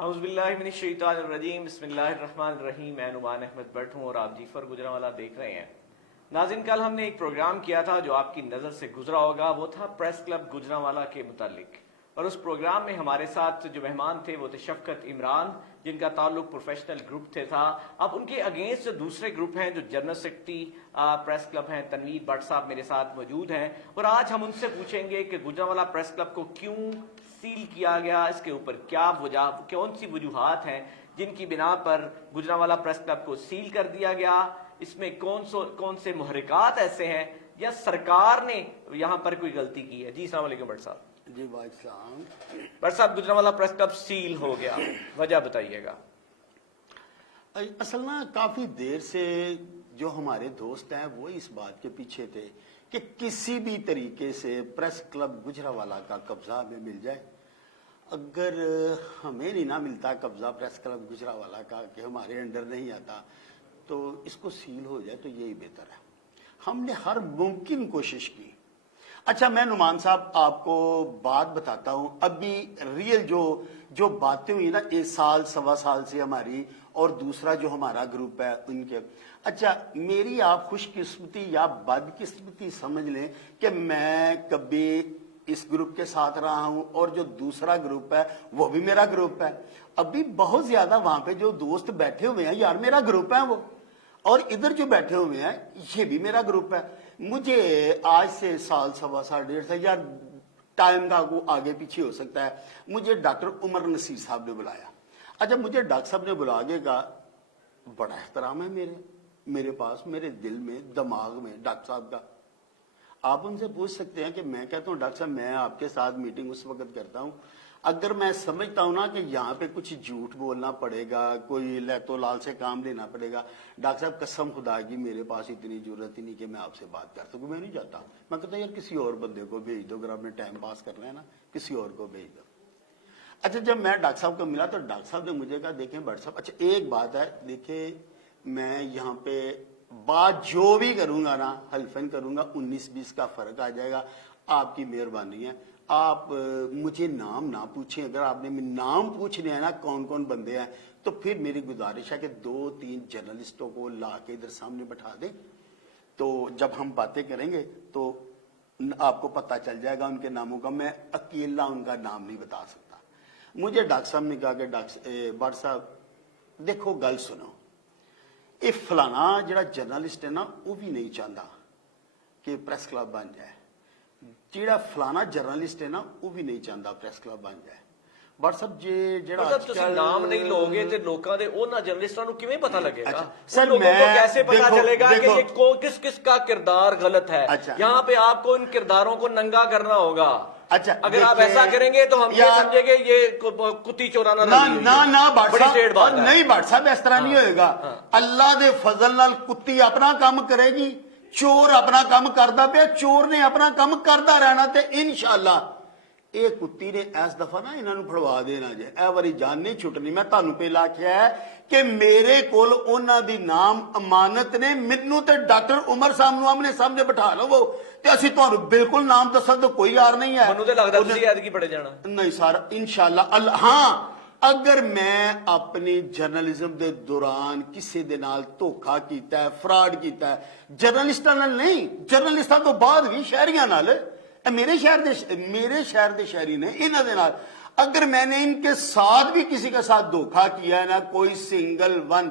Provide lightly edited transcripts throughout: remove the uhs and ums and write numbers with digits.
اعوذ باللہ من الشیطان الرجیم بسم اللہ الرحمن الرحیم. میں نعمان احمد بٹ ہوں اور آپ جعفر گجرانوالہ دیکھ رہے ہیں. ناظرین، کل ہم نے ایک پروگرام کیا تھا جو آپ کی نظر سے گزرا ہوگا. وہ تھا پریس کلب گجرانوالہ کے متعلق، اور اس پروگرام میں ہمارے ساتھ جو مہمان تھے وہ تھے شفقت عمران، جن کا تعلق پروفیشنل گروپ سے تھا. اب ان کے اگینسٹ جو دوسرے گروپ ہیں جو جنرل سیکرٹری پریس کلب ہیں، تنویر بٹ صاحب میرے ساتھ موجود ہیں، اور آج ہم ان سے پوچھیں گے کہ گجرانوالہ پریس کلب کو کیوں سیل کیا گیا، اس کے اوپر کون سی وجوہات ہیں جن کی بنا پر گجرانوالہ پریس کلب کو سیل کر دیا گیا، اس میں کون سے محرکات ایسے ہیں، یا سرکار نے یہاں پر کوئی غلطی کی ہے. جی السلام علیکم بٹ صاحب. جی بھائی السلام. بٹ صاحب، گجرانوالہ پریس کلب سیل ہو گیا، وجہ بتائیے گا. اصل نا کافی دیر سے جو ہمارے دوست ہیں وہ اس بات کے پیچھے تھے کہ کسی بھی طریقے سے پریس کلب گجرانوالہ کا قبضہ ہمیں مل جائے. اگر ہمیں نہیں نہ ملتا قبضہ پریس کلب گجرانوالہ کا، کہ ہمارے انڈر نہیں آتا، تو اس کو سیل ہو جائے تو یہی بہتر ہے. ہم نے ہر ممکن کوشش کی. اچھا، میں نعمان صاحب آپ کو بات بتاتا ہوں. ابھی ریئل جو باتیں ہوئی نا، 1 سال سوا سال سے ہماری، اور دوسرا جو ہمارا گروپ ہے ان کے، اچھا میری آپ خوش قسمتی یا بد قسمتی سمجھ لیں کہ میں کبھی اس گروپ کے ساتھ رہا ہوں، اور جو دوسرا گروپ ہے وہ بھی میرا گروپ ہے. ابھی بہت زیادہ وہاں پہ جو دوست بیٹھے ہوئے ہیں، یار میرا گروپ ہے وہ، اور ادھر جو بیٹھے ہوئے ہیں یہ بھی میرا گروپ ہے. مجھے آج سے سال سوا سال 1.5 سال، یا ٹائم کا آگے پیچھے ہو سکتا ہے، مجھے ڈاکٹر عمر نصیر صاحب نے بلایا. اچھا، مجھے ڈاکٹر صاحب نے بلا کے کہا، بڑا احترام ہے میرے پاس، میرے دل میں دماغ میں ڈاکٹر صاحب کا. آپ ان سے پوچھ سکتے ہیں کہ میں کہتا ہوں ڈاکٹر صاحب میں آپ کے ساتھ میٹنگ اس وقت کرتا ہوں اگر میں سمجھتا ہوں نا کہ یہاں پہ کچھ جھوٹ بولنا پڑے گا، کوئی لیتو لال سے کام لینا پڑے گا، ڈاکٹر صاحب قسم خدا کی میرے پاس اتنی ضرورت ہی نہیں کہ میں آپ سے بات کر سکوں. میں نہیں جاتا. میں کہتا ہوں یار کسی اور بندے کو بھیج دو، اگر آپ نے ٹائم پاس کرنا ہے نا کسی اور کو بھیج دو. اچھا، جب میں ڈاکٹر صاحب کو ملا تو ڈاکٹر صاحب نے مجھے کہا دیکھیں بٹ صاحب، اچھا ایک بات ہے، دیکھیں میں یہاں پہ بات جو بھی کروں گا نا حلفاً کروں گا، 19-20 کا فرق آ جائے گا. آپ کی مہربانی ہے، آپ مجھے نام نہ پوچھیں. اگر آپ نے نام پوچھنے ہیں نا کون کون بندے ہیں، تو پھر میری گزارش ہے کہ 2-3 جرنلسٹوں کو لا کے ادھر سامنے بٹھا دیں، تو جب ہم باتیں کریں گے تو آپ کو پتہ چل جائے گا ان کے ناموں کا. میں اکیلا ان کا نام نہیں بتا سکتا. مجھے ڈاکٹر صاحب نے کہا کہ بٹ صاحب دیکھو گل سنو، یہ فلانا جڑا جرنلسٹ ہے نا وہ بھی نہیں چاہتا کہ پریس کلب بن جائے، جڑا فلانا جرنلسٹ ہے نا وہ بھی نہیں چاہتا پریس کلب بن جائے. بٹ صاحب جڑا نام نہیں لوگے تے لوکاں دے انہاں جرنلسٹاں نوں کیویں پتہ لگے گا؟ سر لوگوں کو کیسے پتہ چلے گا کہ یہ کس کا کردار غلط ہے؟ یہاں پہ آپ کو ان کرداروں کو ننگا کرنا ہوگا. اچھا، اگر آپ ایسا کریں گے تو ہم یہ سمجھیں گے یہ کتی چورانا نہیں. بٹ صاحب اس طرح نہیں ہوئے گا. اللہ دے فضل نال کتی اپنا کام کرے گی، چور اپنا کام کردا پیا، چور نے اپنا کام کردا رہنا. تے انشاءاللہ اے کتی نے اس دفعہ نا انہاں نوں پھڑوا دینا جے. اے واری جان نہیں چھٹنی. میں تانوں پہلا آکھیا ہے کہ میرے کول انہاں دی نام امانت نے. مینوں تے ڈاکٹر عمر صاحب نوں آمنے سامنے بٹھا لو تے اسی تانوں بالکل نام دسن تو کوئی یار نہیں ہے. منوں تے لگدا تسی ایتکی پڑے جانا. نہیں سر، انشاءاللہ. ہاں، اگر میں اپنی جرنلزم دے دوران کسی دے نال دھوکھا کیتا ہے، فراڈ کیتا ہے، جرنلسٹاں نال نہیں، جرنلسٹاں تو بعد بھی شہریاں نال، میرے شہر دے شہری نے انہاں دے نال، اگر میں نے ان کے ساتھ بھی کسی کے ساتھ دھوکھا کیا ہے نا، کوئی سنگل ون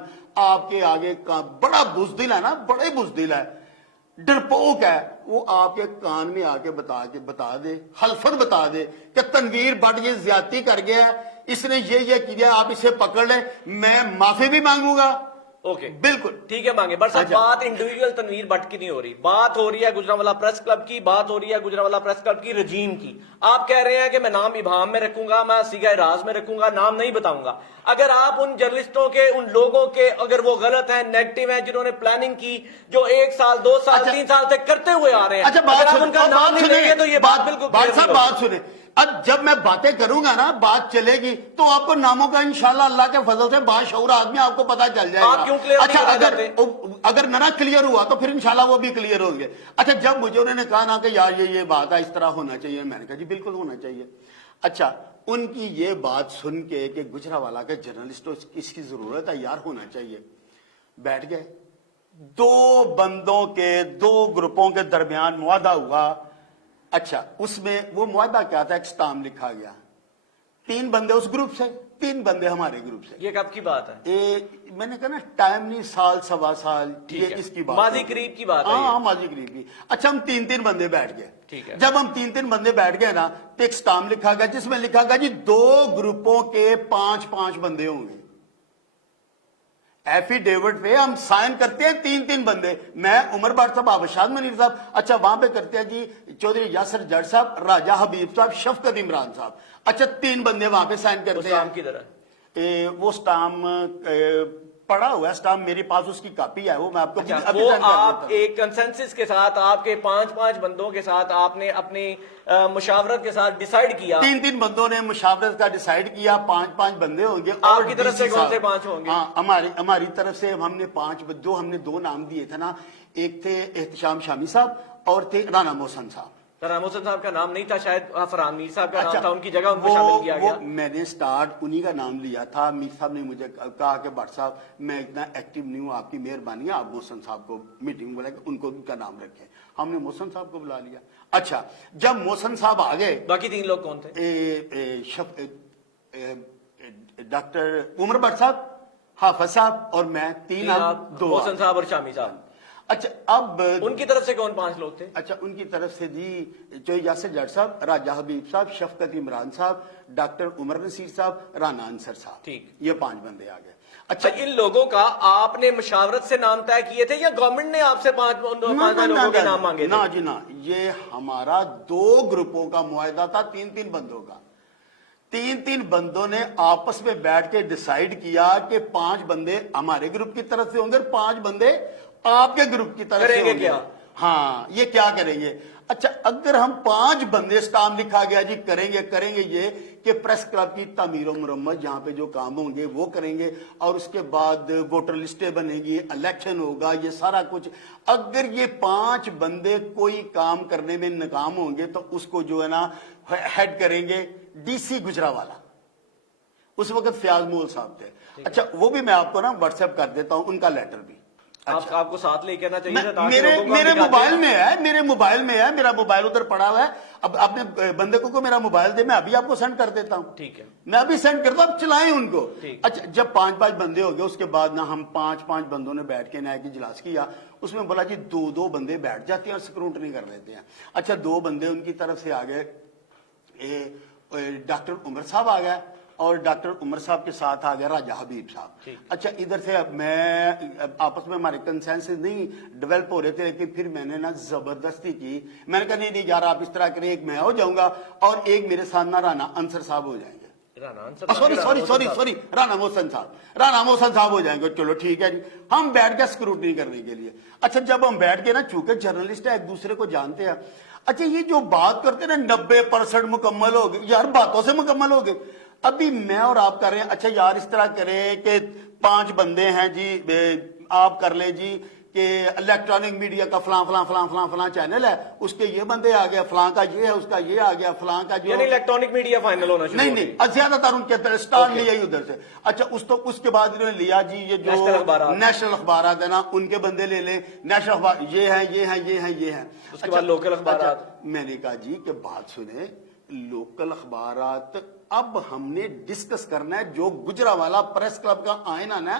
آپ کے آگے کا بڑا بزدل ہے نا، بڑے بزدل ہے، ڈرپوک ہے، وہ آپ کے کان میں آ کے بتا دے، حلفت بتا دے کہ تنویر بٹ یہ زیادتی کر گیا ہے، اس نے یہ کیا، آپ اسے پکڑ لیں، میں معافی بھی مانگوں گا. اوکے، بالکل ٹھیک ہے، مانگے. بٹ صاحب بات انڈیویجول تنویر بٹ کی نہیں ہو رہی، بات ہو رہی ہے گجرانوالہ پریس کلب کی، بات ہو رہی ہے گجرانوالہ پریس کلب کی رجیم کی. آپ کہہ رہے ہیں کہ میں نام ابہام میں رکھوں گا، میں صیغہ راز میں رکھوں گا، نام نہیں بتاؤں گا. اگر آپ ان جرنلسٹوں کے، ان لوگوں کے، اگر وہ غلط ہیں، نیگیٹو ہیں، جنہوں نے پلاننگ کی، جو 1 سال 2 سال 3 سال سے کرتے ہوئے آ رہے ہیں، اگر آپ ان کا نام نہیں لیں گے تو یہ بات بالکل بات سنیں. اب جب میں باتیں کروں گا نا بات چلے گی تو آپ کو ناموں کا انشاءاللہ اللہ کے فضل سے باشعور آدمی آپ کو پتا چل جائے آپ کیوں clear گا. نہیں اچھا کرنا اگر نہ کلیئر ہوا تو پھر انشاءاللہ وہ بھی کلیئر ہوں گے. اچھا جب مجھے انہوں نے کہا نا کہ یار یہ بات ہے اس طرح ہونا چاہیے, میں نے کہا جی بالکل ہونا چاہیے. اچھا ان کی یہ بات سن کے کہ گجرانوالہ کے جرنلسٹ اس کی ضرورت ہے یار ہونا چاہیے, بیٹھ گئے. 2 بندوں کے 2 گروپوں کے درمیان معاہدہ ہوا. اچھا اس میں وہ معاہدہ کیا تھا, ایک سٹام لکھا گیا. 3 بندے اس گروپ سے, 3 بندے ہمارے گروپ سے. یہ کب کی بات ہے؟ میں نے کہا نا ٹائم نہیں, سال سوا سال, یہ اس کی بات ماضی قریب کی بات ہے. ہاں ماضی قریب کی. اچھا ہم 3 بندے بیٹھ گئے. ٹھیک ہے. جب ہم 3 بندے بیٹھ گئے نا تو ایک سٹام لکھا گیا جس میں لکھا گیا جی 2 گروپوں کے 5 بندے ہوں گے. ایفیڈیوٹ پہ ہم سائن کرتے ہیں 3 بندے, میں عمر بٹ صاحب, آبشاد منیر صاحب. اچھا وہاں پہ کرتے ہیں جی چودھری یاسر جٹ صاحب, راجہ حبیب صاحب, شفقت عمران صاحب. اچھا 3 بندے وہاں پہ سائن کرتے ہیں. کی طرح وہ سٹام پڑا ہوا ہے, سٹام میرے پاس اس کی کاپی ہے, وہ میں آپ کو ابھی وہ سینڈ کر آپ دیتا ہوں. ایک کنسنسس کے ساتھ آپ کے 5 بندوں کے ساتھ آپ نے اپنی مشاورت کے ساتھ ڈیسائیڈ کیا. 3 بندوں نے مشاورت کا ڈیسائیڈ کیا 5 بندے ہوں گے. آپ کی طرف سے کون سے 5 ہوں گے؟ ہاں ہماری طرف سے ہم نے 5 جو ہم نے 2 نام دیے تھے نا, ایک تھے احتشام شامی صاحب اور تھے رانا محسن صاحب. رانا محسن صاحب کا نام نہیں تھا, شاید فرحان میر صاحب کا نام اچھا, تھا, ان کی جگہ ان کو شامل کیا گیا. میں نے سٹارٹ انہی کا نام لیا تھا. میر صاحب نے مجھے کہا کہ بٹ صاحب میں اتنا ایکٹیو نہیں ہوں, آپ کی مہربانی ہے آپ محسن صاحب کو میٹنگ بلا کے ان کو ان کا نام رکھیں. ہم نے محسن صاحب کو بلا لیا. اچھا جب محسن صاحب آ گئے, باقی 3 لوگ کون تھے؟ ڈاکٹر عمر بٹ صاحب, حافظ صاحب اور میں, 3 محسن صاحب اور شامی صاحب. اچھا اب ان کی طرف سے کون 5 لوگ تھے؟ اچھا ان کی طرف سے جی چودھری یاسر جٹ صاحب, راجہ حبیب صاحب, شفقت عمران صاحب, ڈاکٹر عمر نصیر صاحب, رانا انصر صاحب. ٹھیک, یہ 5 بندے آ گئے. اچھا ان لوگوں کا آپ نے مشاورت سے نام طے کیے تھے یا گورنمنٹ نے آپ سے 5 لوگوں کے نام مانگے تھے؟ نہ جی نہ, یہ ہمارا 2 گروپوں کا معاہدہ تھا, 3 بندوں کا. 3 بندوں نے آپس میں بیٹھ کے ڈیسائیڈ کیا کہ 5 بندے ہمارے گروپ کی طرف سے ہوں گے اور 5 بندے آپ کے گروپ کی طرف سے ہوں گے. ہاں یہ کیا کریں گے. اچھا اگر ہم 5 بندے سٹام لکھا گیا جی کریں گے یہ کہ پریس کلب کی تعمیر و مرمت جہاں پہ جو کام ہوں گے وہ کریں گے, اور اس کے بعد ووٹر لسٹیں بنے گی, الیکشن ہوگا, یہ سارا کچھ. اگر یہ 5 بندے کوئی کام کرنے میں ناکام ہوں گے تو اس کو جو ہے نا ہیڈ کریں گے ڈی سی گجرانوالہ. اس وقت فیاض مول صاحب تھے. اچھا وہ بھی میں آپ کو نا واٹس ایپ کر دیتا ہوں, ان کا لیٹر بھی. آپ کو ساتھ لے کے آنا چاہیے تھا. میرے موبائل میں ہے, میرا موبائل ادھر پڑا ہوا ہے. اب آپ نے بندے کو میرا موبائل دے, میں ابھی آپ کو سینڈ کر دیتا ہوں. ٹھیک ہے, میں ابھی سینڈ کرتا ہوں, آپ چلائیں ان کو. اچھا جب 5 بندے ہو گئے اس کے بعد نا ہم 5 بندوں نے بیٹھ کے نا ایک اجلاس کیا. اس میں بولا جی 2 بندے بیٹھ جاتے ہیں اور سکروٹنی کر لیتے ہیں. اچھا 2 بندے ان کی طرف سے آ گئے, ڈاکٹر عمر صاحب آ گئے اور ڈاکٹر عمر صاحب کے ساتھ آ گیا راجہ حبیب صاحب. اچھا ادھر سے میں آپس میں ہمارے کنسنسس نہیں ڈیولپ ہو رہے تھے, لیکن پھر میں نے نا زبردستی کی. میں نے کہا نہیں یار آپ اس طرح کریں, ایک میں ہو جاؤں گا اور ایک میرے ساتھ نا رانا انصر صاحب ہو جائیں گے. سوری رانا محسن صاحب ہو جائیں گے. چلو ٹھیک ہے جی, ہم بیٹھ گئے اسکروٹنی کرنے کے لیے. اچھا جب ہم بیٹھ گئے نا, چونکہ جرنلسٹ ہے ایک دوسرے کو جانتے ہیں. اچھا یہ جو بات کرتے نا 90% مکمل ہو گئے, یار باتوں سے مکمل ہو گئے. ابھی میں اور آپ کر رہے ہیں, اچھا یار اس طرح کریں کہ 5 بندے ہیں جی, آپ کر لیں جی کہ الیکٹرانک میڈیا کا فلاں چینل ہے, اس کے یہ بندے آ گیا, فلاں کا یہ ہے, اس کا یہ آ گیا, فلاں کا جو الیکٹرانک میڈیا فائنل ہونا شروع. نہیں زیادہ تر ان کے اسٹار لیا ہی ادھر سے. اچھا اس کے بعد انہوں نے لیا جی یہ جو نیشنل اخبارات ہے نا ان کے بندے لے لیں, نیشنل اخبار یہ ہیں. اس کے بعد لوکل اخبارات. میں نے کہا جی کہ بات سنیں, لوکل اخبارات اب ہم نے ڈسکس کرنا ہے. جو گجرانوالہ پریس کلب کا آئین ہے نا,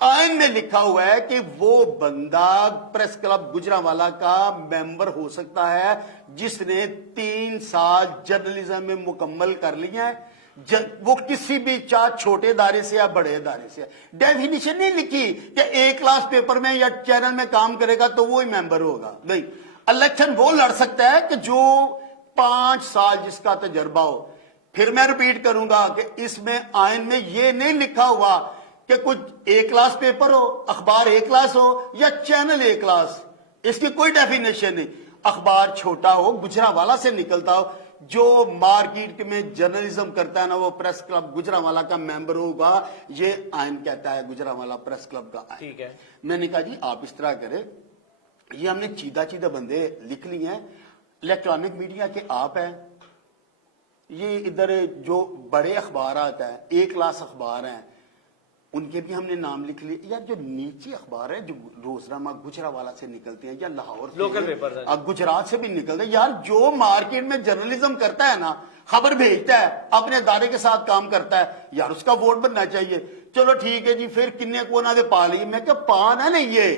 آئین میں لکھا ہوا ہے کہ وہ بندہ پریس کلب گجرانوالہ کا ممبر ہو سکتا ہے جس نے 3 سال جرنلزم میں مکمل کر لیا ہے, وہ کسی بھی چاہے چھوٹے ادارے سے یا بڑے ادارے سے. ڈیفینیشن نہیں لکھی کہ ایک کلاس پیپر میں یا چینل میں کام کرے گا تو وہی ممبر ہوگا. نہیں, الیکشن وہ لڑ سکتا ہے کہ جو 5 سال جس کا تجربہ ہو. پھر میں ریپیٹ کروں گا کہ اس میں آئین میں یہ نہیں لکھا ہوا کہ کچھ ایک کلاس پیپر ہو, اخبار ایک کلاس ہو یا چینل ایک کلاس, اس کی کوئی ڈیفینیشن نہیں. اخبار چھوٹا ہو, گجرانوالہ سے نکلتا ہو, جو مارکیٹ میں جرنلزم کرتا ہے نا وہ پریس کلب گجرانوالہ کا ممبر ہوگا، یہ آئین کہتا ہے گجرانوالہ پریس کلب کا آئین۔ ٹھیک ہے، میں نے کہا جی آپ اس طرح کریں، یہ ہم نے چیدہ بندے لکھ لی ہیں، الیکٹرانک میڈیا کے آپ ہیں، یہ ادھر جو بڑے اخبارات ہیں، ایک کلاس اخبار ہیں، ان کے بھی ہم نے نام لکھ لیے۔ یار جو نیچی اخبار ہے جو روزنامہ گجرانوالہ سے نکلتے ہیں یا لاہور سے، لوکل پیپر گجرات سے بھی نکلتے ہیں، یار جو مارکیٹ میں جرنلزم کرتا ہے نا، خبر بھیجتا ہے، اپنے ادارے کے ساتھ کام کرتا ہے، یار اس کا ووٹ بننا چاہیے۔ چلو ٹھیک ہے جی، پھر کنے کو انہوں نے پا لی، میں کہ پان ہے نہیں یہ،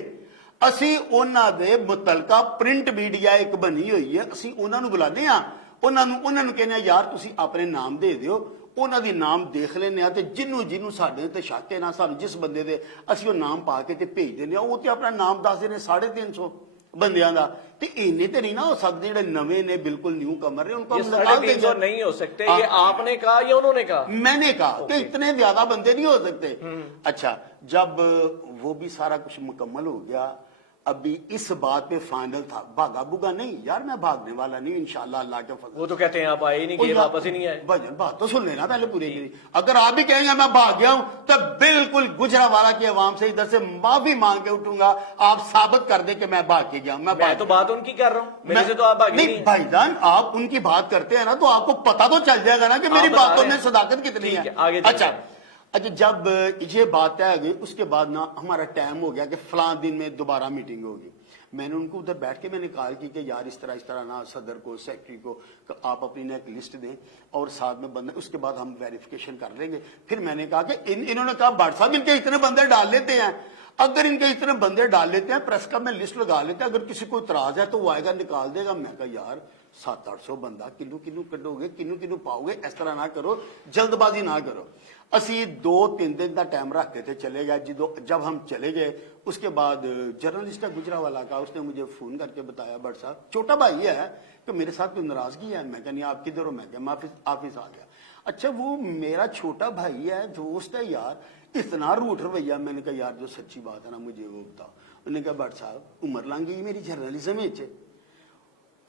اسی انہوں دے متعلقہ پرنٹ میڈیا ایک بنی ہوئی ہے، اسی انہوں نے بلانے ہاں، انہوں نے کہنے یار تسی اپنے نام دے دیو، انہوں دی نام دیکھ لینے آتے، جنوں ساڑھے تے شک ہے نا، سب جس بندے دے اسی وہ نام پا کے تے بھیج دینے، وہ تے اپنا نام دس دینے 350 بندیاں دا، تے اینے تے نہیں نہ ہو سکتے جڑے نویں نے بالکل نیو کمر رہے ان کو یہ ہم نکال دیں 350 نہیں ہو سکتے، یہ آپ نے کہا یا انہوں نے کہا؟ میں نے کہا کہ اتنے زیادہ بندے نہیں ہو سکتے۔ اچھا جب وہ بھی سارا کچھ مکمل ہو گیا، ابھی اس بات پہ فائنل تھا، بھاگا بھوگا نہیں یار، میں بھاگنے والا نہیں انشاءاللہ اللہ کے فضل۔ وہ تو کہتے ہیں آپ آئے ہی نہیں گئے، واپس ہی نہیں آئے۔ بھجن بات تو سن لینا پہلے پوری میری، اگر آپ بھی کہیں گے میں بھاگ گیا ہوں تو بالکل گجرانوالہ کی عوام سے ادھر سے معافی مانگ کے اٹھوں گا، آپ ثابت کر دیں کہ میں بھاگ کے گیا ہوں۔ میں تو بات ان کی کر رہا ہوں، میرے سے تو آپ بھاگے نہیں ہیں۔ بھائی جان آپ ان کی بات کرتے ہیں نا تو آپ کو پتا تو چل جائے گا نا کہ میری باتوں میں صداقت کتنی ہے۔ اچھا جب یہ بات طے ہو گئی اس کے بعد نا ہمارا ٹائم ہو گیا کہ فلاں دن میں دوبارہ میٹنگ ہوگی۔ میں نے ان کو ادھر بیٹھ کے میں نے کہا کہ یار اس طرح نا صدر کو سیکرٹری کو آپ اپنی نا ایک لسٹ دیں اور ساتھ میں بندے، اس کے بعد ہم ویریفیکیشن کر لیں گے۔ پھر میں نے کہا کہ انہوں نے کہا بھٹ صاحب ان کے اتنے بندے ڈال لیتے ہیں، اگر ان کے اتنے بندے ڈال لیتے ہیں پریس کلب میں لسٹ لگا لیتے ہیں، اگر کسی کو اعتراض ہے تو وہ آئے گا نکال دے گا۔ میں کہا یار 700-800 بندہ کنو کڈو گے، کنو پاؤ گے، اس طرح نہ کرو، جلد بازی نہ کرو۔ اسی 2-3 دن کا ٹائم رکھ کے تھے، چلے گئے۔ جب ہم چلے گئے اس کے بعد جرنلسٹ ہے گجرانوالہ کا، اس نے مجھے فون کر کے بتایا بٹ صاحب چھوٹا بھائی ہے کہ میرے ساتھ کوئی ناراضگی ہے۔ میں کہا نہیں آپ کدھر ہو؟ میں کہا میں آفس آ گیا۔ اچھا وہ میرا چھوٹا بھائی ہے، دوست ہے یار، اتنا روٹ رویہ۔ میں نے کہا یار جو سچی بات ہے نا مجھے وہ بتاؤ۔ انہوں نے کہا بٹ صاحب عمر لنگ گئی میری جرنلزم ہے،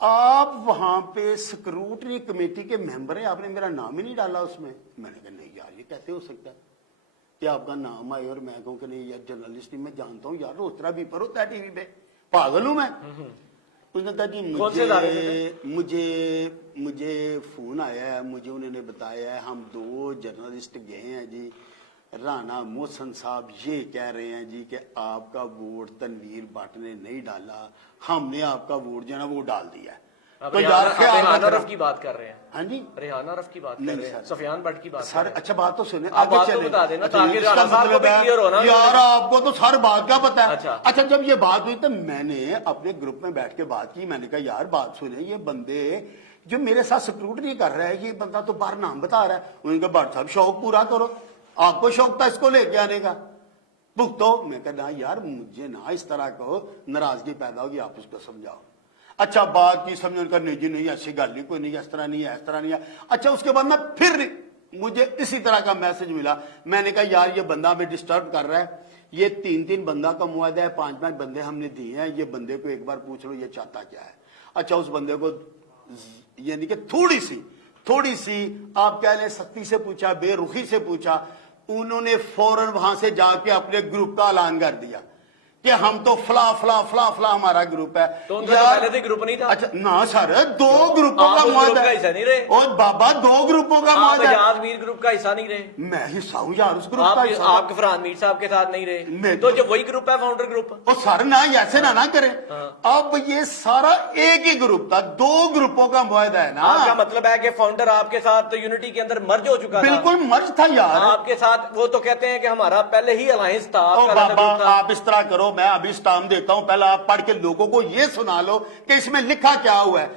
آپ وہاں پہ سکروٹری کمیٹی کے ممبر ہیں، آپ نے میرا نام ہی نہیں ڈالا اس میں۔ میں نے کہا نہیں یار یہ کیسے ہو سکتا ہے کہ آپ کا نام آئے اور میں کہوں کہ نہیں یار جرنلسٹ نہیں، میں جانتا ہوں یار روترا بھی پر ہوتا ہے ٹی وی پہ، پاگل ہوں میں۔ اس نے کہا جی مجھے فون آیا ہے، مجھے انہوں نے بتایا ہے ہم 2 جرنلسٹ گئے ہیں جی، رانا محسن صاحب یہ کہہ رہے ہیں جی کہ آپ کا ووٹ تنویر بٹ نے نہیں ڈالا، ہم نے آپ کا ووٹ جو ہے نا وہ ڈال دیا ہے۔ تو یار ریحانہ رف کی بات کر رہے ہیں؟ ہاں جی ریحانہ رف کی بات کر رہے ہیں، سفیان بٹ کی بات سر؟ اچھا بات تو سنیں، آپ بات تو بتا دینا تاکہ رانا صاحب کو بھی کلیئر ہونا۔ یار آپ کو تو سر بات کیا پتا ہے۔ اچھا جب یہ بات ہوئی تو میں نے اپنے گروپ میں بیٹھ کے بات کی، میں نے کہا یار بات سنیں، یہ بندے جو میرے ساتھ سکروٹری کر رہا ہے یہ بندہ تو باہر نام بتا رہا ہے۔ انہوں نے کہا بٹ صاحب شوق پورا کرو، آپ کو شوق تھا اس کو لے کے آنے کا، بھگتو۔ میں کہا یار مجھے نہ اس طرح کو ناراضگی پیدا ہوگی، آپ اس کو سمجھاؤ۔ اچھا بات کی سمجھنے کا نہیں جی نہیں ایسی گل نہیں، کوئی نہیں، اس طرح نہیں ہے، اس طرح نہیں ہے۔ اچھا اس کے بعد نا پھر مجھے اسی طرح کا میسج ملا، میں نے کہا یار یہ بندہ ہمیں ڈسٹرب کر رہا ہے، یہ 3 بندہ کا معاہدہ ہے، 5 بندے ہم نے دیے ہیں، یہ بندے کو ایک بار پوچھ لو یہ چاہتا کیا ہے۔ اچھا اس بندے کو یعنی کہ تھوڑی سی آپ کہہ لیں سختی سے پوچھا، بے رخی سے پوچھا، انہوں نے فوراً وہاں سے جا کے اپنے گروپ کا اعلان کر دیا کہ ہم تو فلا ہمارا گروپ ہے۔ تو ان کا پہلے سے گروپ نہیں تھا؟ اچھا نہ سر 2 گروپوں کا معاہدہ ہے، اور بابا 2 گروپوں کا معاہدہ ہے۔ آپ میر گروپ کا حصہ نہیں رہے؟ میں حصہ ہوں یار اس گروپ کا حصہ۔ آپ فرحان میر صاحب کے ساتھ نہیں رہے تو جو وہی گروپ ہے فاؤنڈر گروپ؟ اور سر نہ ایسے نہ کریں، اب یہ سارا ایک ہی گروپ تھا، 2 گروپوں کا معاہدہ ہے نا۔ آپ کا مطلب ہے کہ فاؤنڈر آپ کے ساتھ یونٹی کے اندر مرج ہو چکا تھا؟ بالکل مرج تھا یار آپ کے ساتھ۔ وہ تو کہتے ہیں کہ ہمارا پہلے ہی الائنس تھا۔ بابا آپ اس طرح کرو، میں ابھی اسٹام دیتا ہوں، پہلے آپ پڑھ کے لوگوں کو یہ سنا لو کہ اس میں لکھا کیا ہوا ہے۔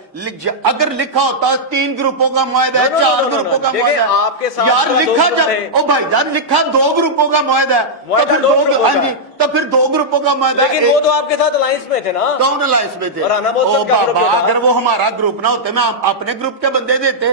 اگر لکھا ہوتا 3 گروپوں کا معاہدہ ہے، 4 گروپوں کا معاہدہ ہے، آپ کے ساتھ یار لکھا جب او بھائی جان لکھا 2 گروپوں کا معاہدہ ہے تو پھر 2 گروپوں کا معاہدہ ہے۔ لیکن وہ تو آپ کے ساتھ الائنس میں تھے نا؟ کون الائنس میں تھے؟ اگر وہ اگر وہ ہمارا گروپ نہ ہوتے میں اپنے گروپ کے بندے دیتے۔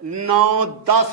9-10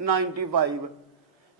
95।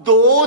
2,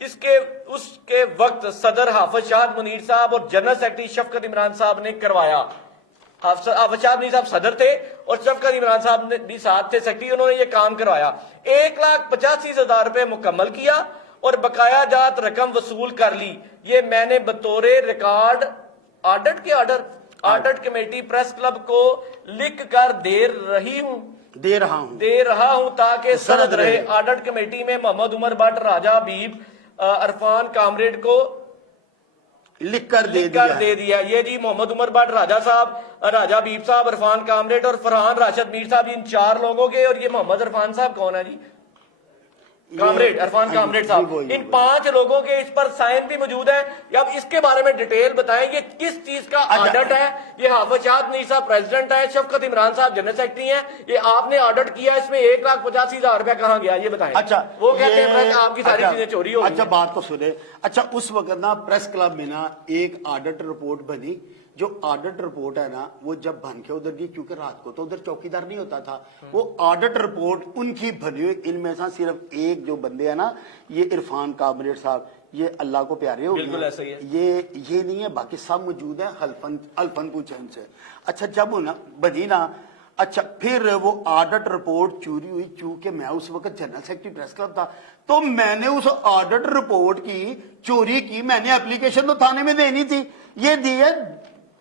اس کے وقت صدر حافظ شاہد منیر صاحب اور جنرل سیکرٹری شفقت عمران صاحب نے کروایا. حافظ شاہد منیر صاحب صدر تھے اور شفقت عمران صاحب نے بھی ساتھ تھے سیکرٹری, انہوں نے یہ کام کروایا. 1,85,000 روپے مکمل کیا اور بقایا جات رقم وصول کر لی. یہ میں نے بطور record audit committee press club کو لکھ کر دے رہا ہوں تاکہ سند رہے. آڈٹ کمیٹی میں محمد عمر بٹ, راجہ حبیب, عرفان کامریڈ کو لکھ کر دے دیا. یہ جی محمد عمر بٹ, راجہ حبیب صاحب, عرفان کامریڈ اور فرحان راشد میر صاحب, ان 4 لوگوں کے. اور یہ محمد عرفان صاحب کون ہے جی؟ عرفان کامریڈ صاحب. ان 5 لوگوں کے اس پر سائن بھی موجود ہے. اب اس کے بارے میں ڈیٹیل بتائیں, یہ کس چیز کا آڈٹ ہے؟ یہ حافظ شاہد منیر صاحب پریزیڈنٹ ہے, شفقت عمران صاحب جنرل سیکرٹری ہیں. یہ آپ نے آڈٹ کیا, اس میں 1,85,000 روپے کہاں گیا یہ بتائیں. اچھا, وہ کہتے ہیں آپ کی ساری چیزیں چوری ہو گئی. اچھا بات تو سنے. اچھا اس وقت نا پریس کلب میں نا ایک آڈٹ رپورٹ بنی. جو آڈٹ رپورٹ ہے نا وہ جب بن کے ادھر گئی, کیونکہ رات کو تو ادھر چوکیدار نہیں ہوتا تھا, وہ آڈٹ رپورٹ ان کی بنی ہوئی. ان میں سے صرف ایک جو بندے ہیں نا, یہ عرفان کامریڈ صاحب, یہ اللہ کو پیارے ہو گئے, یہ نہیں ہے, باقی سب موجود ہیں. الفن پوچھیں ان سے. اچھا جب بنی نا, اچھا پھر وہ آڈٹ رپورٹ چوری ہوئی. چونکہ میں اس وقت جنرل سیکرٹری پریس کلب تھا, تو میں نے اس آڈٹ رپورٹ کی چوری کی, میں نے اپلیکیشن تو تھانے میں دینی تھی, یہ دی ہے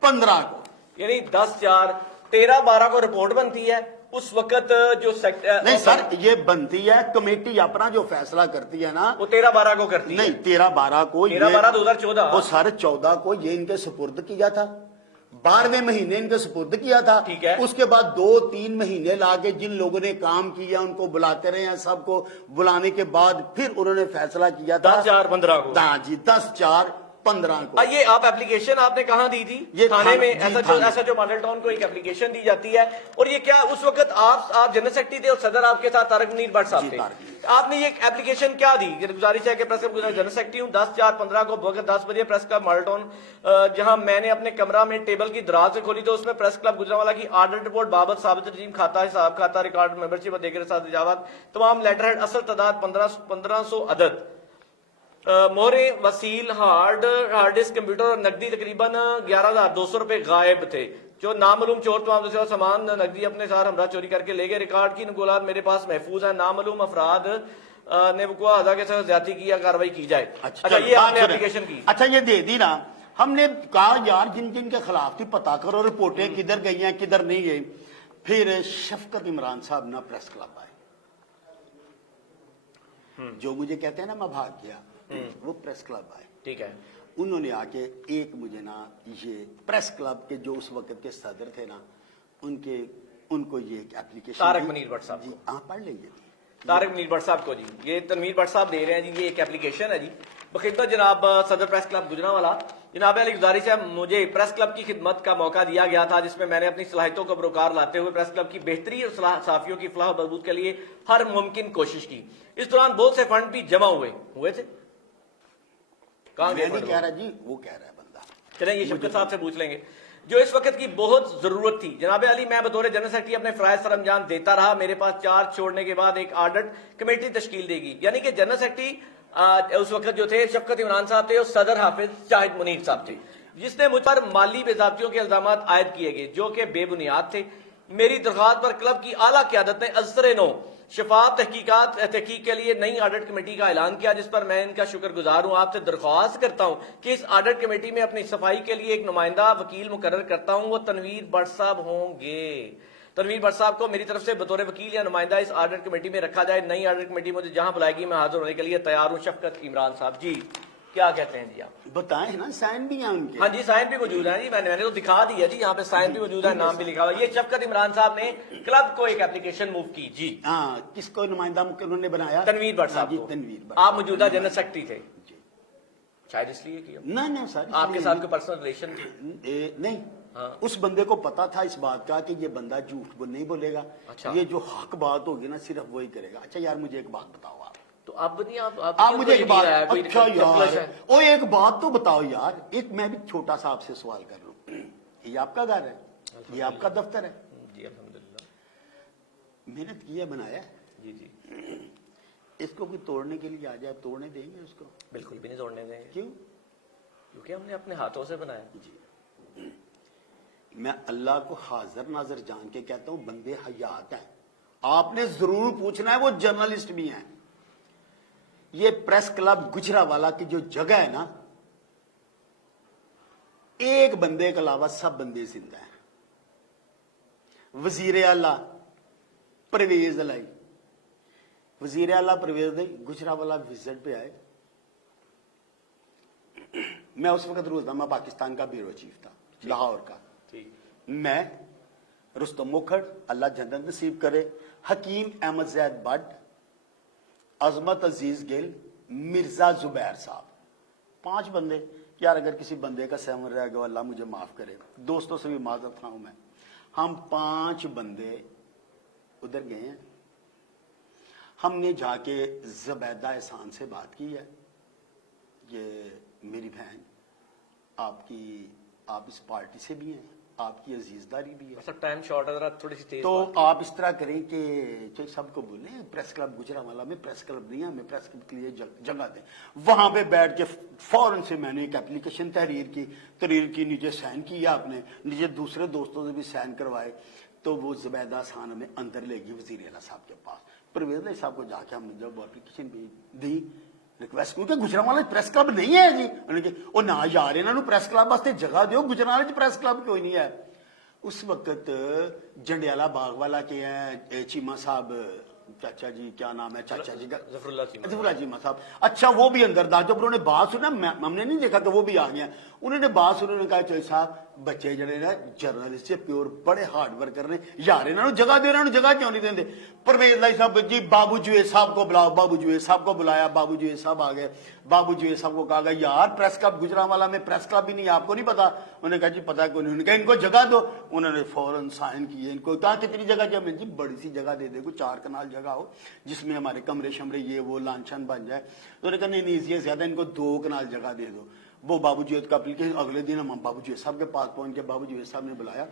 15 کو, یعنی 10/4/13/12 کو رپورٹ بنتی ہے. اس وقت جو نہیں سر, یہ بنتی ہے کمیٹی اپنا جو فیصلہ کرتی ہے نا, وہ 13/12 کو کرتی ہے. نہیں 13/12 کو, 13/12/2014 وہ سارے 14 کو یہ ان کے سپرد کیا تھا. 12ویں مہینے ان کے سپرد کیا تھا. ٹھیک ہے. اس کے بعد 2-3 مہینے لا کے جن لوگوں نے کام کیا ان کو بلاتے رہے ہیں. سب کو بلانے کے بعد پھر انہوں نے فیصلہ کیا تھا 10/4/15 کو. ہاں جی, 10/4/15 کو. یہ آپ اپلیکیشن آپ نے کہاں دی تھی؟ یہ تھانے میں. جی, ایسا جو ماڈل ٹاؤن کو ایک اپلیکیشن دی جاتی ہے. اور یہ کیا اس وقت آپ جنرل سیکرٹری تھے اور صدر آپ کے ساتھ طارق منیر بٹ صاحب تھے, آپ نے یہ اپلیکیشن کیا دی؟ گزارش ہے کہ پریس کلب جنرل سیکرٹری ہوں, 10/4/15 کو وقت 10 بجے پریس کلب ماڈل ٹاؤن, جہاں میں نے اپنے کمرہ میں ٹیبل کی دراز سے کھولی تو اس میں پریس کلب گجرانوالہ کی آڈٹ رپورٹ بابت ثابت رجیم کھاتا, حساب کھاتا, ریکارڈ, ممبرشپ اور دیگر ساتھ اجاوات, تمام لیٹر ہیڈ, اصل تعداد 1500 عدد, مورے, وسیل, ہارڈ ڈسک, کمپیوٹر اور نقدی تقریباً 11,200 روپے غائب تھے. جو نامعلوم چور تمام دوسرے سامان نقدی اپنے ساتھ ہمراہ چوری کر کے لے گئے. ریکارڈ کی نقولات میرے پاس محفوظ ہیں. نامعلوم افراد نے وقوع اعضاء کے ساتھ زیادتی کی, کارروائی کی جائے. اچھا یہ آپ نے اپلیکیشن کی. اچھا یہ دے دی نا, ہم نے کہا یار جن جن کے خلاف تھی پتا کرو, رپورٹیں کدھر گئی ہیں کدھر نہیں گئی. پھر شفقت عمران صاحب نا پریس کلب آئے, جو مجھے کہتے ہیں نا میں بھاگ گیا, وہ پریس کلب آئے. ٹھیک ہے. انہوں نے آ کے ایک مجھے نا یہ پریس کلب کے جو اس وقت کے صدر تھے نا, ان کو یہ اپلیکیشن, طارق منیر بٹ صاحب, جی آپ پڑھ لیجیے. طارق منیر بٹ صاحب کو جی, یہ تنویر بٹ صاحب دے رہے ہیں جی, یہ ایک اپلیکیشن ہے جی. بخدمت جناب صدر پریس کلب گجرانوالہ, جناب علی گزارش ہے, مجھے پریس کلب کی خدمت کا موقع دیا گیا تھا جس میں میں نے اپنی صلاحیتوں کو بروکار لاتے ہوئے پریس کلب کی بہتری اور صحافیوں کی فلاح و بہبود کے لیے ہر ممکن کوشش کی. اس دوران بہت سے فنڈ بھی جمع ہوئے تھے. میں نہیں کہہ رہا جی, وہ کہہ رہا ہے بندہ. چلیں یہ شفقت صاحب سے پوچھ لیں گے. جو اس وقت کی بہت ضرورت تھی جناب علی, میں بطور جنرل سیکرٹری اپنے فرائض سر انجام دیتا رہا. میرے پاس چارج چھوڑنے کے بعد ایک آڈٹ کمیٹی تشکیل دے گی, یعنی کہ جنرل سیکرٹری اس وقت جو تھے شفقت عمران صاحب تھے اور صدر حافظ شاہد منیر صاحب تھے, جس نے مجھ پر مالی بے ضابطیوں کے الزامات عائد کیے گئے جو کہ بے بنیاد تھے. میری درخواست پر کلب کی اعلیٰ قیادت نے ازسر-نو شفاف تحقیق کے لیے نئی آڈٹ کمیٹی کا اعلان کیا, جس پر میں ان کا شکر گزار ہوں. آپ سے درخواست کرتا ہوں کہ اس آڈٹ کمیٹی میں اپنی صفائی کے لیے ایک نمائندہ وکیل مقرر کرتا ہوں. وہ تنویر بٹ صاحب ہوں گے. تنویر بٹ صاحب کو میری طرف سے بطور وکیل یا نمائندہ اس آڈٹ کمیٹی میں رکھا جائے. نئی آڈٹ کمیٹی مجھے جہاں بلائے گی میں حاضر ہونے کے لیے تیار ہوں. شفقت عمران صاحب جی کیا کہتے ہیں جی آپ بتائیں نا, سائن بھی ہیں ان کے. ہاں جی سائن بھی موجود ہیں جی, میں نے تو دکھا دیا جی, یہاں پہ سائن بھی موجود ہے, نام بھی لکھا ہوا. یہ شفقت عمران صاحب نے کلب کو ایک اپلیکیشن موو کی جی. ہاں, کس کو نمائندہ انہوں نے بنایا؟ تنویر بٹ صاحب کو. تنویر بٹ, آپ موجودہ جنرل سیکرٹری تھے شاید اس لیے کیا. نہیں سر, آپ کے ساتھ کوئی پرسنل ریلیشن تھی؟ نہیں, اس بندے کو پتا تھا اس بات کا کہ یہ بندہ جھوٹ نہیں بولے گا. یہ جو حق بات ہوگی نا صرف وہی کرے گا. اچھا یار مجھے ایک بات بتاؤ, تو اب نہیں آپ مجھے ایک بات, اچھا یار وہ ایک بات تو بتاؤ یار. ایک میں بھی چھوٹا سا آپ سے سوال کر رہا ہوں. یہ آپ کا گھر ہے, یہ آپ کا دفتر ہے جی, الحمدللہ محنت کی ہے, بنایا جی جی. اس کو کوئی توڑنے کے لیے آ جائے توڑنے دیں گے اس کو؟ بالکل بھی نہیں توڑنے دیں گے. کیوں؟ کیونکہ ہم نے اپنے ہاتھوں سے بنایا. جی میں اللہ کو حاضر ناظر جان کے کہتا ہوں بندے حیات ہیں. آپ نے ضرور پوچھنا ہے, وہ جرنلسٹ بھی ہیں. یہ پریس کلب گجرانوالہ کی جو جگہ ہے نا, ایک بندے کے علاوہ سب بندے زندہ ہیں. وزیر اعلیٰ پرویز علائی, وزیر اعلیٰ پرویز علائی گجرانوالہ وزٹ پہ آئے. میں اس وقت روزنامہ پاکستان کا بیورو چیف تھا, لاہور کا. میں, رستم مکھڑ اللہ جنت نصیب کرے, حکیم احمد زید بٹ, عظمت عزیز گل, مرزا زبیر صاحب, 5 بندے. یار اگر کسی بندے کا 7 رہ گیا اللہ مجھے معاف کرے, دوستوں سے بھی معذرت خواہ ہوں میں. ہم 5 بندے ادھر گئے ہیں. ہم نے جا کے زبیدہ احسان سے بات کی ہے, یہ میری بہن, آپ اس پارٹی سے بھی ہیں, آپ کی عزیز داری بھی ہے. ٹائم شارٹ ہے ذرا, تھوڑی سی تیز. تو آپ اس طرح کریں کہ سب کو بولیں پریس کلب گجرانوالہ میں پریس کلب نہیں ہے, ہمیں پریس کلب کے لیے جگہ دیں. وہاں پہ بیٹھ کے فوراً سے میں نے ایک اپلیکیشن تحریر کی, نیچے سائن کیا آپ نے, نیچے دوسرے دوستوں سے بھی سائن کروائے. تو وہ زبیدہ احسان ہمیں اندر لے گی وزیر اعلیٰ صاحب کے پاس. پرویز علائی صاحب کو جا کے ہم نے جب اپلیکیشن دی ریکویسٹ کیونکہ گجرانوالہ پریس کلب نہیں ہے جی. انہوں نے کہا نہ یار انہوں پریس کلب واسطے جگہ دیو, گجرانوالہ پریس کلب کوئی نہیں ہے. اس وقت جنڈیالہ باغ والا کے ہیں چیمہ صاحب, چاچا جی کیا نام ہے چاچا جی کا, ظفر اللہ چیمہ صاحب. اچھا وہ بھی اندر تھا. جب انہوں نے بات سنا, ہم نے نہیں دیکھا کہ وہ بھی آ گیا. انہوں نے بات سنا, انہوں نے کہا چوہی صاحب بچے جڑے نا جرنلسٹ پیور بڑے ہارڈ ورک کر رہے ہیں, یار انہوں جگہ دے رہے ہیں, جگہ کیوں نہیں دیں. پرویز علائی صاحب جی بابو جویز صاحب کو بلاؤ, بابو جویز صاحب کو بلایا, بابو جویز صاحب آ گئے. بابو جویز صاحب کو کہا گیا یار پریس کلب گجرانوالہ میں پریس کلب بھی نہیں, آپ کو نہیں پتا؟ انہوں نے کہا جی پتا کیوں نہیں. انہوں نے کہا ان کو جگہ دو. انہوں نے فوراً سائن کیے. ان کو کہا کتنی جگہ چاہیے؟ جی بڑی سی جگہ دے دے, کوئی 4 کنال جگہ ہو جس میں ہمارے کمرے شمرے یہ وہ لان شان بن جائے. انہوں نے کہا نہیں یہ زیادہ, ان کو 2 کنال جگہ دے دو. وہ بابو جویز کا اپلیکیشن اگلے دن ہم بابو جویز صاحب کے پاس پہنچ کے, بابو جویز صاحب نے بلایا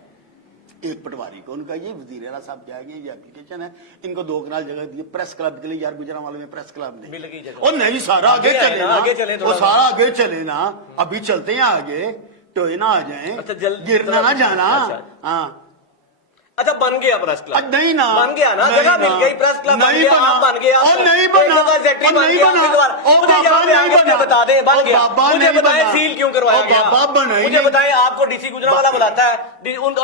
ایک پٹواری کو. ان کا یہ وزیر اعلیٰ صاحب کیا گیا, یہ اپلیکیشن ہے, ان کو 2 کنال جگہ دیے پریس کلب کے لیے. یار گجرانوالہ میں پریس کلب نہیں, اور نہیں سارا آگے چلے نا, وہ سارا آگے چلے نا, ابھی چلتے ہیں آگے, ٹوئے نہ آ جائیں, گرنا نہ جانا. ہاں اچھا بن گیا پریس کلب, نہیں نا, بن گیا نا, جگہ مل گئی, پریس کلب بن گیا, آپ بن گیا, اور نہیں بنا, بتا دیں بن گیا. مجھے بتائیں سیل کیوں کروایا گیا, مجھے بتائیں. آپ کو ڈی سی گجرانوالہ بلاتا ہے,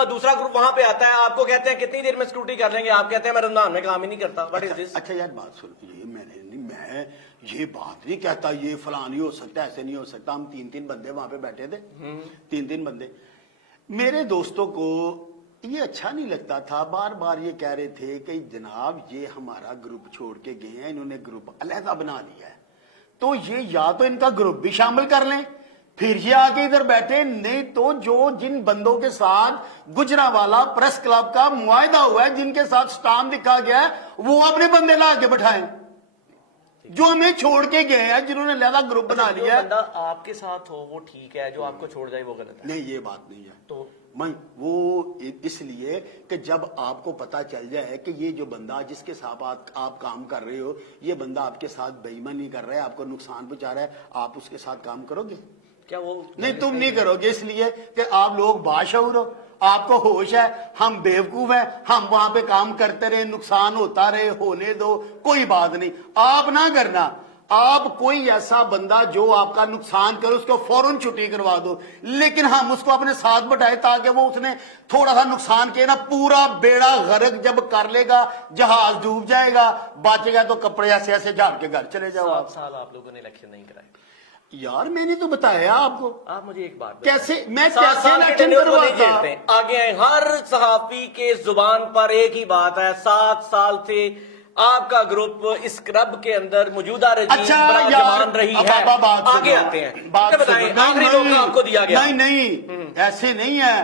دوسرا گروپ وہاں پہ آتا ہے, آپ کو کہتے ہیں کتنی دیر میں سیکورٹی کر لیں گے, آپ کہتے ہیں میں رمضان میں کام ہی نہیں کرتا. اچھا یار بات سن, میں یہ بات نہیں کہتا یہ فلاں نہیں ہو سکتا, ایسے نہیں ہو سکتا. ہم 3 بندے وہاں پہ بیٹھے تھے, 3 بندے. میرے دوستوں کو یہ اچھا نہیں لگتا تھا, بار بار یہ کہہ رہے تھے کہ جناب یہ ہمارا گروپ چھوڑ کے گئے ہیں, انہوں نے گروپ علیحدہ بنا لیا ہے, تو یہ یا تو ان کا گروپ بھی شامل کر لیں پھر یہ آگے ادھر بیٹھے, نہیں تو جو جن بندوں کے ساتھ گجرانوالہ پریس کلب کا معاہدہ ہوا ہے, جن کے ساتھ سٹام لکھا گیا ہے, وہ اپنے بندے لا کے بٹھائیں. جو ہمیں چھوڑ کے گئے ہیں, جنہوں نے لہذا گروپ بنا لیا ہے. بندہ آپ کے ساتھ ہو وہ ٹھیک ہے, جو آپ کو چھوڑ جائے وہ غلط ہے. نہیں یہ بات نہیں ہے. تو وہ اس لیے کہ جب آپ کو پتا چل جائے کہ یہ جو بندہ جس کے ساتھ آپ کام کر رہے ہو, یہ بندہ آپ کے ساتھ بے ایمانی کر رہا ہے, آپ کو نقصان پہنچا رہا ہے, آپ اس کے ساتھ کام کرو گے؟ کیا وہ نہیں, تم نہیں کرو گے, اس لیے کہ آپ لوگ باشعور ہو, آپ کو ہوش ہے, ہم بیوقوف ہیں, ہم وہاں پہ کام کرتے رہے, نقصان ہوتا رہے, ہونے دو, کوئی بات نہیں. آپ نہ کرنا, آپ کوئی ایسا بندہ جو آپ کا نقصان کرے اس کو فوراً چھٹی کروا دو, لیکن ہم اس کو اپنے ساتھ بٹھائے تاکہ وہ اس نے تھوڑا سا نقصان کیا نا, پورا بیڑا غرق جب کر لے گا, جہاز ڈوب جائے گا, بچے گا تو کپڑے ایسے ایسے جھاڑ کے گھر چلے جاؤ. 7 سال آپ لوگوں نے الیکشن نہیں کرائے. یار میں نے تو بتایا آپ کو. آپ مجھے ایک بات کیسے میں کیسے الیکشن کرواتا, آگے ہیں. ہر صحافی کے زبان پر ایک ہی بات ہے, 7 سال سے آپ کا گروپ اس کلب کے اندر موجودہ رجیم براجمان رہی ہے. آگے آتے ہیں, بتائیں آخری موقع آپ کو دیا گیا. نہیں ایسے نہیں ہے,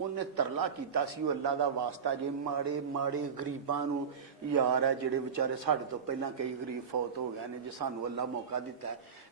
ਉਹਨੇ ਤਰਲਾ ਕੀਤਾ ਸੀ, ਉਹ ਅੱਲਾ ਦਾ ਵਾਸਤਾ ਜੇ ਮਾੜੇ ਮਾੜੇ ਗਰੀਬਾਂ ਨੂੰ, ਯਾਰ ਹੈ ਜਿਹੜੇ ਵਿਚਾਰੇ ਸਾਡੇ ਤੋਂ ਪਹਿਲਾਂ ਕਈ ਗਰੀਬ ਫੌਤ ਹੋ ਗਏ ਨੇ, ਜੇ ਸਾਨੂੰ ਅੱਲਾ ਮੌਕਾ ਦਿੱਤਾ ਹੈ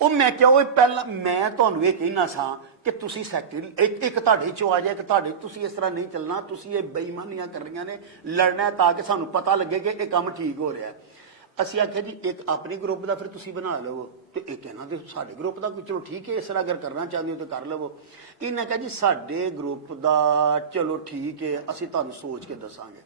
ਉਹ ਮੈਂ ਕਿਹਾ ਓਏ ਪਹਿਲਾਂ ਮੈਂ ਤੁਹਾਨੂੰ ਇਹ ਕਹਿਣਾ ਸਾਂ ਕਿ ਤੁਸੀਂ ਸੈਕਟਰੀ ਇੱਕ ਤੁਹਾਡੇ ਚੋਂ ਆ ਜਾਏ ਕਿ ਤੁਹਾਡੇ ਤੁਸੀਂ ਇਸ ਤਰ੍ਹਾਂ ਨਹੀਂ ਚੱਲਣਾ, ਤੁਸੀਂ ਇਹ ਬੇਈਮਾਨੀਆਂ ਕਰਨੀਆਂ ਨੇ, ਲੜਨਾ ਤਾਂ ਕਿ ਸਾਨੂੰ ਪਤਾ ਲੱਗੇ ਕਿ ਇਹ ਕੰਮ ਠੀਕ ਹੋ ਰਿਹਾ। ਅਸੀਂ ਆਖਿਆ ਜੀ ਇੱਕ ਆਪਣੇ ਗਰੁੱਪ ਦਾ ਫਿਰ ਤੁਸੀਂ ਬਣਾ ਲਵੋ ਤੇ ਇੱਕ ਇਹਨਾਂ ਦੇ ਸਾਡੇ ਗਰੁੱਪ ਦਾ, ਚਲੋ ਠੀਕ ਹੈ, ਇਸ ਤਰ੍ਹਾਂ ਅਗਰ ਕਰਨਾ ਚਾਹੁੰਦੇ ਹੋ ਤਾਂ ਕਰ ਲਵੋ। ਇਹਨੇ ਕਿਹਾ ਜੀ ਸਾਡੇ ਗਰੁੱਪ ਦਾ ਚਲੋ ਠੀਕ ਹੈ, ਅਸੀਂ ਤੁਹਾਨੂੰ ਸੋਚ ਕੇ ਦੱਸਾਂਗੇ।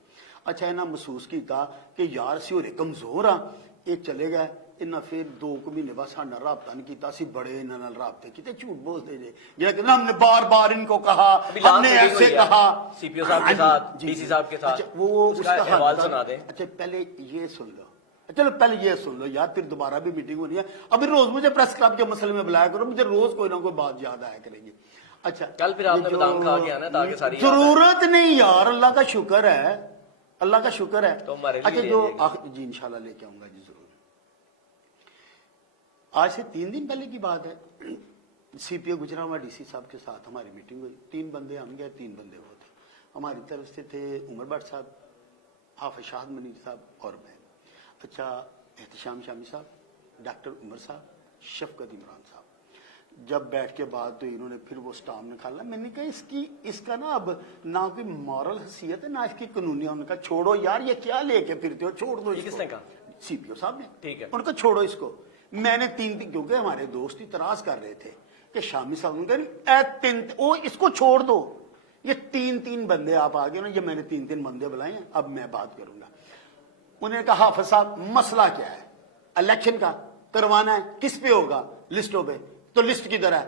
ਅੱਛਾ, ਇਹਨਾਂ ਮਹਿਸੂਸ ਕੀਤਾ ਕਿ ਯਾਰ ਅਸੀਂ ਹੋਰੇ ਕਮਜ਼ੋਰ ਆ, ਇਹ ਚਲੇ ਗਏ انہاں پھر 2 مہینے بعد ساڈا رابطہ نہیں کیتا، اسی بڑے انہاں نال رابطے کیتے، جھوٹ بولتے جے، یہ کہ ہم نے بار بار ان کو کہا، ہم نے ایسے کہا سی پی او صاحب کے ساتھ، ڈی سی صاحب کے ساتھ، وہ اس کا احوال سنا دیں۔ اچھا پہلے یہ سن لو، چلو پہلے یہ سن لو یار، پھر دوبارہ بھی میٹنگ ہونی ہے، ابھی روز مجھے پریس کلب کے مسئلے میں بلایا کرو، مجھے روز کوئی نہ کوئی بات یاد آیا کرے گی۔ اچھا کل پھر آپ نے بادام کھا کے آنا تاکہ ساری ضرورت نہیں یار، اللہ کا شکر ہے، اللہ کا شکر ہے۔ تو ہمارے لیے اچھا لے جو جائے گی۔ جی انشاءاللہ لے کے آؤں گا جی ضرور۔ آج سے 3 دن پہلے کی بات ہے، سی پی او گجرانوالہ ڈی سی صاحب کے ساتھ ہماری میٹنگ ہوئی، 3 بندے ہم گئے، 3 بندے وہ تھے، ہماری طرف سے تھے عمر بٹ صاحب، حافظ شاہد منیر صاحب اور میں۔ اچھا احتشام شامی صاحب، ڈاکٹر عمر صاحب، شفقت عمران صاحب، جب بیٹھ کے بات ہوئی انہوں نے پھر وہ سٹاف نکالا، میں نے کہا اس کا نا اب نہ کوئی مورل حیثیت ہے نہ اس کی قانونی، انہوں نے کہا چھوڑو یار یہ کیا لے کے پھرتے ہو، چھوڑ دو۔ کس نے کہا؟ سی پی او صاحب نے۔ ٹھیک ہے، ان کو چھوڑو اس کو۔ میں نے 3 دن، کیونکہ ہمارے دوست اعتراض کر رہے تھے کہ شامی صاحب نے کہا اس کو چھوڑ دو، یہ 3 بندے آپ آگے نا، یہ میں نے 3 بندے بلائے ہیں، اب میں بات کروں گا۔ انہوں نے کہا حافظ صاحب مسئلہ کیا ہے؟ الیکشن کا کروانا ہے، کس پہ ہوگا؟ لسٹوں پہ۔ تو لسٹ کدھر ہے؟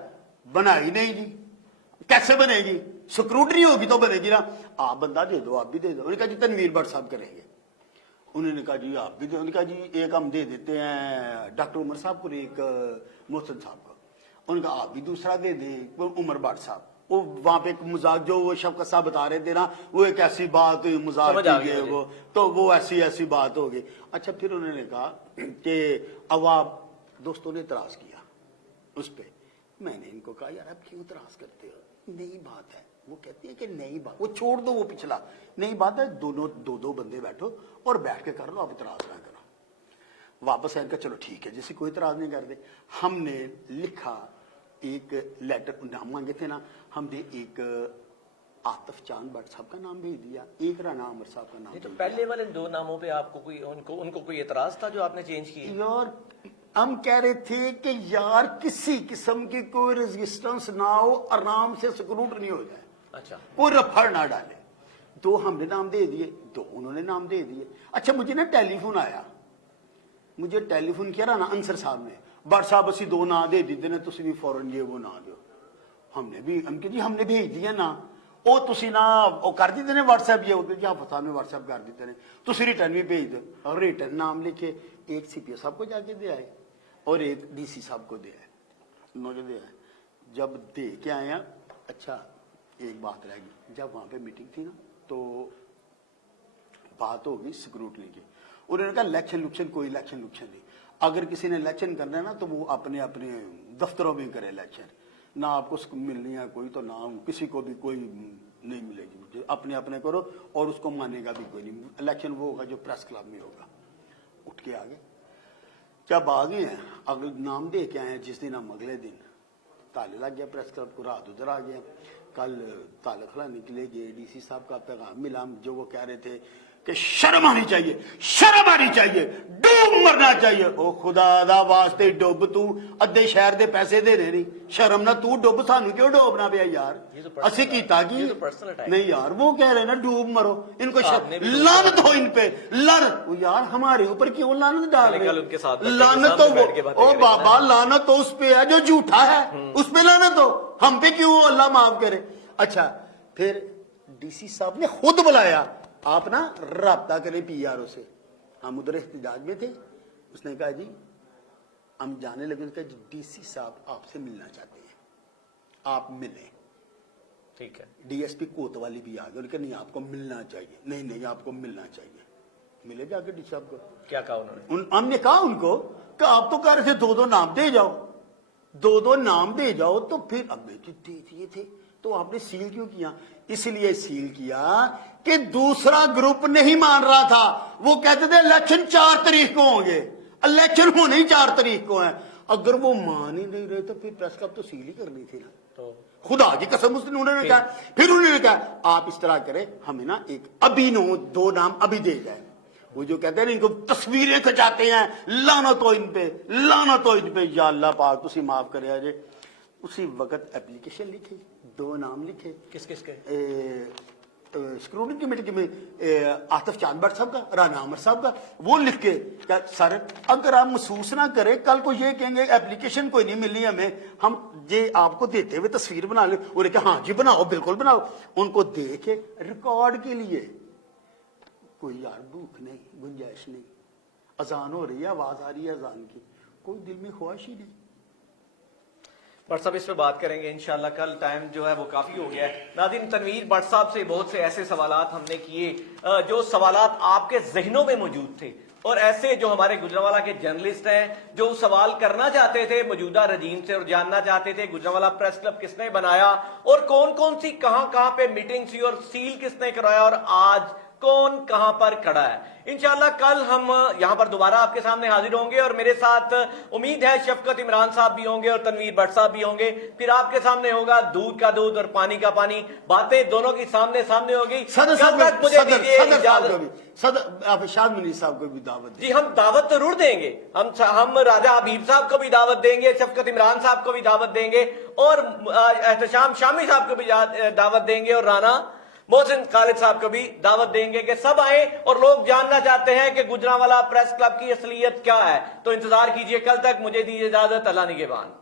بنائی نہیں جی، کیسے بنے گی؟ سکروٹنی ہوگی تو بنے گی نا، آپ بندہ دے دو، آپ بھی دے دو۔ انہوں نے کہا جی تنویر بٹ صاحب کریں گے۔ انہوں نے کہا جی آپ بھی دے، انہوں نے کہا جی ایک ہم دے دیتے ہیں ڈاکٹر عمر صاحب کو، ایک محسن صاحب کو۔ انہوں نے کہا آپ بھی دوسرا دے دیں عمر بٹ صاحب۔ وہ وہاں پہ ایک مذاق جو وہ شفقت صاحب بتا رہے تھے نا، وہ ایک ایسی بات ہوئی مذاق کیجیے وہ، تو وہ ایسی بات ہو گئی۔ اچھا پھر انہوں نے کہا کہ عوام دوستوں نے اعتراض کیا اس پہ، میں نے ان کو کہا یار آپ کیوں اعتراض کرتے ہو، نئی بات ہے۔ وہ کہتے ہیں کہ نئی بات، وہ چھوڑ دو وہ پچھلا، نئی بات ہے، دونوں 2 بندے بیٹھو اور بیٹھ کے کر لو، آپ اعتراض نہ کرو۔ واپس آئے کہ چلو ٹھیک ہے، جیسے کوئی اعتراض نہیں کرتے۔ ہم نے لکھا ایک لیٹر، نام مانگے تھے نا، ہم نے ایک آتف چاند بٹ صاحب کا نام بھیج دیا، ایک رانا عمر صاحب کا نام۔ تو پہلے والے 2 ناموں پہ آپ کو کوئی ان کو کوئی اعتراض تھا جو آپ نے چینج کیے؟ یار ہم کہہ رہے تھے کہ یار کسی قسم کی کوئی ریزسٹنس نہ ہو، آرام سے سکروٹنی ہو جائے، اچھا کوئی رفڑ نہ ڈالے۔ 2 ہم نے نام دے دیے، 2 انہوں نے نام دے دیے۔ اچھا مجھے نا ٹیلی فون آیا، مجھے ٹیلی فون کیا رہا نا انصر صاحب نے، بٹ صاحب اسی 2 نام دے دیتے نے، تسی بھی فوراً یہ وہ نہ دو۔ ہم نے بھی ہم کہ جی ہم نے بھیج دیا نا، وہ تسی نہ وہ کر دیتے نے واٹس ایپ، یہ ہوتے جی آپ صاحب نے واٹس ایپ کر دیتے نے، تسی ریٹرن بھی بھیج دو۔ اور ریٹرن نام لکھے، ایک سی پی او صاحب کو جا کے دے آئے اور ایک ڈی سی صاحب کو دے آئے، مجھے دے آئے۔ جب دے کے آئے ہیں، اچھا ایک بات رہ گئی، جب وہاں پہ میٹنگ تھی نا تو بات ہوگی سکروٹنی کی۔ انہوں نے کہا الیکشن کوئی الیکشن نہیں، اگر کسی نے الیکشن کرنا ہے نا تو وہ اپنے اپنے دفتروں میں کرے الیکشن، نہ آپ کو ملنی ہے کوئی، تو نہ کسی کو بھی کوئی نہیں ملے گی، اپنے اپنے کرو، اور اس کو مانے گا بھی کوئی نہیں۔ الیکشن وہ ہوگا جو پریس کلب میں ہوگا۔ اٹھ کے آگے جب آگے ہیں، اگر نام دے کے آئے ہیں جس دن، ہم اگلے دن تالے لگ گیا پریس کلب کو، رات ادھر آ گیا۔ کل تالے کھلانے کے لیے گئے، ڈی سی صاحب کا پیغام ملا، جو وہ کہہ رہے تھے کہ شرم آنی چاہیے، شرم آنی چاہیے، ڈوب مرنا چاہیے۔ او خدا دا واسطے ڈوب، تو ادھے شہر دے پیسے دے رہے نہیں، شرم نہ تو ڈوب، سانو کیوں ڈوبنا پیا یار؟ اسی کیتا کی نہیں یار، وہ کہہ رہے نا ڈوب مرو، ان کو لعنت ہو ان پہ، لعنت۔ یار ہمارے اوپر کیوں لعنت ڈال رہے؟ لعنت تو او بابا، لعنت تو اس پہ ہے جو جھوٹا ہے، اس پہ لعنت ہو، ہم پہ کیوں اللہ معاف کرے۔ اچھا پھر ڈی سی صاحب نے خود بلایا، آپ نا رابطہ کریں پی آر او سے۔ ہم ادھر احتجاج میں تھے، اس نے کہا جی ہم جانے لگے، کہ ڈی سی صاحب آپ سے ملنا چاہتے ہیں، آپ ملیں۔ ٹھیک ہے، ڈی ایس پی کوتوالی بھی آ گئے، انہوں نے کہا نہیں آپ کو ملنا چاہیے، نہیں آپ کو ملنا چاہیے۔ ملے جا کے ڈی صاحب کو، کیا کہا انہوں نے؟ ہم نے کہا ان کو کہ آپ تو کہہ رہے تھے 2 نام دے جاؤ، 2 نام دے جاؤ، تو پھر اب دے دیے تھے تو آپ نے سیل کیوں کیا؟ اس لیے سیل کیا کہ دوسرا گروپ نہیں مان رہا تھا، وہ کہتے تھے الیکشن 4 تاریخ کو ہوں گے، الیکشن ہونے ہی 4 تاریخ کو ہیں۔ اگر وہ مان ہی نہیں رہے تو پھر پریس کلب تو سیل ہی کرنی تھی نا، تو خدا کی قسم انہوں نے کہا، پھر انہوں نے کہا آپ اس طرح کریں، ہمیں نا ایک ابھی 2 نام ابھی دے جائے۔ وہ جو کہتے ہیں ان کو تصویریں کھچاتے ہیں، لعنت ہو ان پہ، لعنت ہو ان پہ، یا اللہ پاک تسی معاف کرے آجے۔ اسی وقت اپلیکیشن لکھے، 2 نام لکھے۔ کس کے؟ اسکروٹنی کمیٹی میں آتف چاند بٹ صاحب کا، رانا عمر صاحب کا، وہ لکھ کے کہ سر اگر آپ محسوس نہ کریں، کل کو یہ کہیں گے اپلیکیشن کوئی نہیں ملی ہمیں، ہم یہ آپ کو دیتے ہوئے تصویر بنا لیں، انہوں نے کہا ہاں جی بناؤ، بالکل بناؤ، ان کو دے کے ریکارڈ کے لیے کوئی یار بھوک نہیں، گنجائش نہیں، اذان ہو رہی ہے، آواز آ رہی ہے اذان کی، کوئی دل میں خواہش ہی نہیں۔ بٹ صاحب اس پہ بات کریں گے انشاءاللہ، کل ٹائم جو ہے وہ کافی ہو گیا ہے۔ ناظرین، تنویر بٹ صاحب سے بہت سے ایسے سوالات ہم نے کیے جو سوالات آپ کے ذہنوں میں موجود تھے، اور ایسے جو ہمارے گجرانوالہ کے جرنلسٹ ہیں جو سوال کرنا چاہتے تھے موجودہ رجیم سے اور جاننا چاہتے تھے گجرانوالہ پریس کلب کس نے بنایا اور کون کون سی کہاں پہ میٹنگ سی اور سیل کس نے کرایا اور آج کون کہاں پر کھڑا ہے۔ انشاءاللہ کل ہم یہاں پر دوبارہ آپ کے سامنے حاضر ہوں گے، اور میرے ساتھ امید ہے شفقت عمران صاحب بھی ہوں گے اور تنویر بٹ صاحب بھی ہوں گے۔ پھر آپ کے سامنے ہوگا دودھ کا دودھ اور پانی کا پانی، باتیں دونوں کی سامنے ہوگی۔ صدر کل تک مجھے دیجیے اجازت۔ صدر شاہ منیر صاحب کو بھی دعوت جی ہم دعوت ضرور دیں گے، ہم راجہ حبیب صاحب کو بھی دعوت دیں گے، شفقت عمران صاحب کو بھی دعوت دیں گے، اور احتشام شامی صاحب کو بھی دعوت دیں گے، اور رانا محسن خالد صاحب کو بھی دعوت دیں گے کہ سب آئیں، اور لوگ جاننا چاہتے ہیں کہ گجرانوالہ پریس کلب کی اصلیت کیا ہے۔ تو انتظار کیجئے کل تک، مجھے دیجیے اجازت، اللہ نگہبان۔